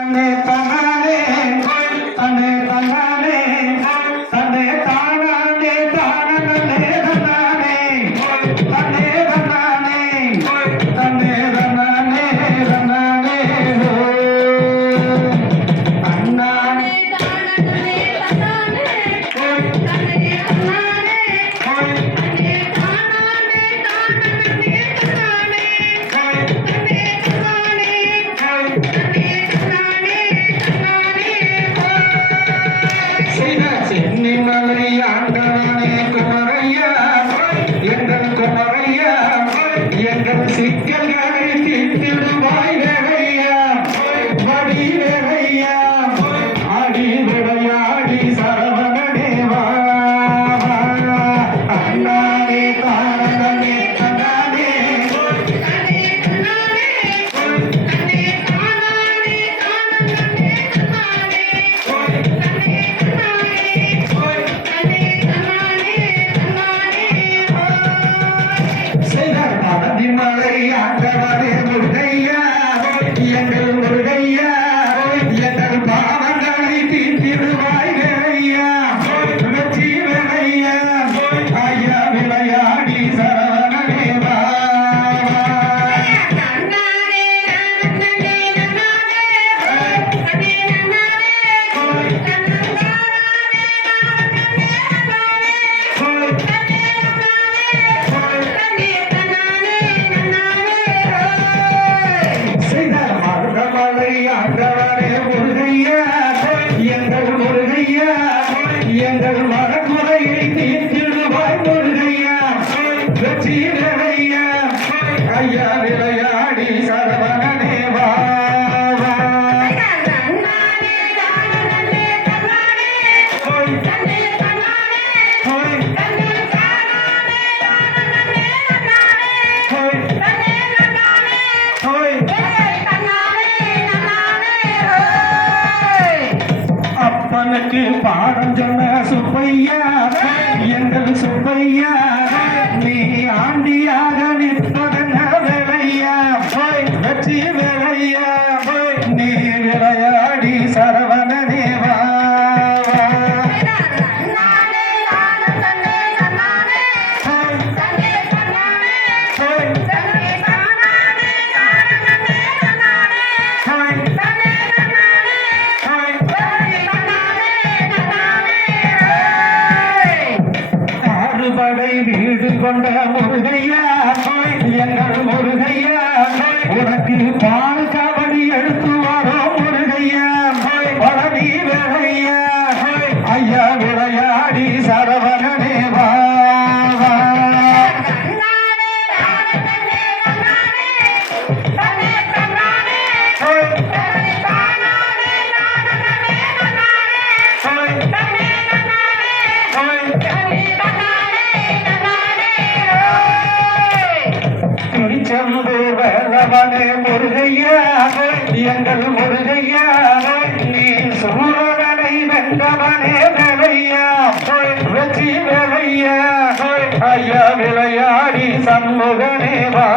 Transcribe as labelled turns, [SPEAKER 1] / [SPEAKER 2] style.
[SPEAKER 1] ane tane ane tane చిక్కలు కనిపించింది எங்கள் மனமுறையை தீர்த்திடுவாய் முருகையா. வெற்றி ஐயா விளையாடி சரவண தேவா எனக்கு பாடம் சொன்ன சுப்பையா எங்கள் சுப்பையா நீ ஆண்டியாக நிற்பதன வேலையா? போய் வெற்றி வேலையா? கொண்ட முருகையா கோயில் எங்கள் முருகையா. வந்து வல்லவனே முருகையாவே எங்கள் முருகையாவே நீ சூரனை வென்றவனே விளையா வெற்றி விளையா ஐயா விளையாடி சண்முகனே வா.